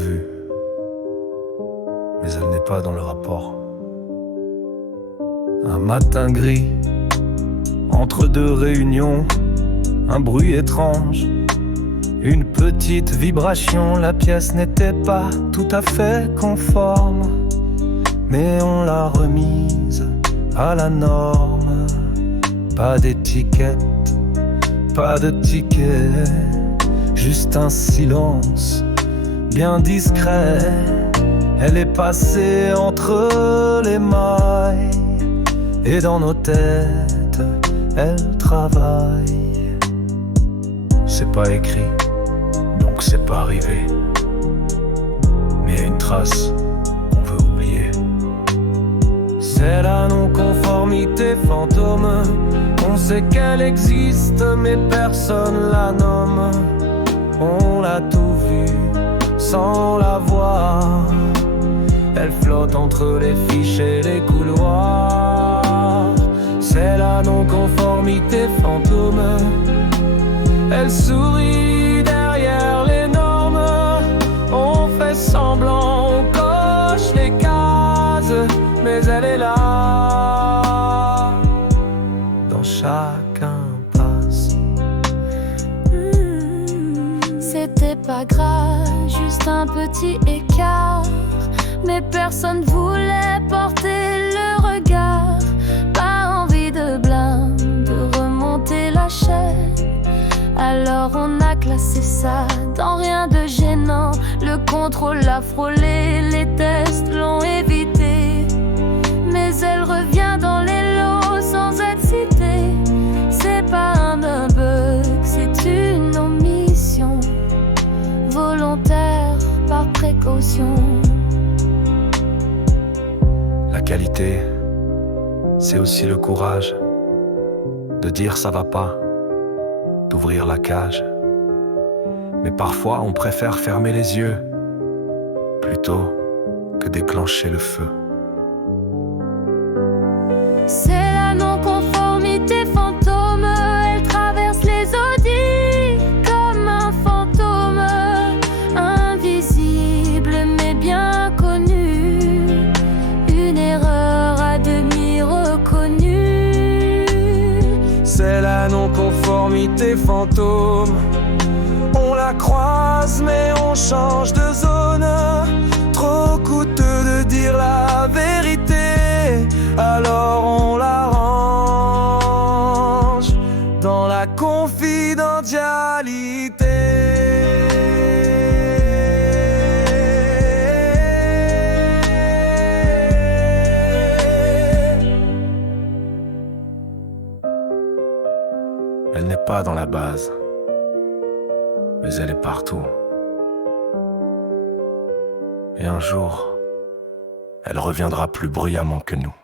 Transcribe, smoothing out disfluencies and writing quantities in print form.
vue, mais elle n'est pas dans le rapport. Un matin gris, entre deux réunions, un bruit étrange, une petite vibration. La pièce n'était pas tout à fait conforme, mais on l'a remise à la norme. Pas d'étiquette, pas de ticket, juste un silence bien discret. Elle est passée entre les mailles, et dans nos têtes, elle travaille. C'est pas écrit, donc c'est pas arrivé, mais y a une trace qu'on veut oublier. C'est la non-conformité fantôme. On sait qu'elle existe, mais personne la nomme. On l'a tout vu sans la voir. Elle flotte entre les fiches et les couloirs. C'est la non-conformité fantôme. Elle sourit derrière les normes. On fait semblant, on coche les cases, mais elle est là dans chaque impasse. C'était pas grave, juste un petit écart, mais personne voulait porter le regard. Pas envie de blâme, de remonter la chaîne. Alors on a classé ça dans rien de gênant. Le contrôle l'a frôlé, les tests l'ont évité. Mais elle revient dans les lots sans être citée. C'est pas un bug, c'est une omission, volontaire par précaution. La qualité, c'est aussi le courage de dire ça va pas, d'ouvrir la cage. Mais parfois on préfère fermer les yeux plutôt que déclencher le feu. C'est la non-conformité fantôme. Elle traverse les audits comme un fantôme, invisible mais bien connu. Une erreur à demi reconnue. C'est la non-conformité fantôme. On la croise mais on change de zone. Trop coûteux de dire la vérité, alors on l'arrange dans la confidentialité. Elle n'est pas dans la base, mais elle est partout. Et un jour, elle reviendra plus bruyamment que nous.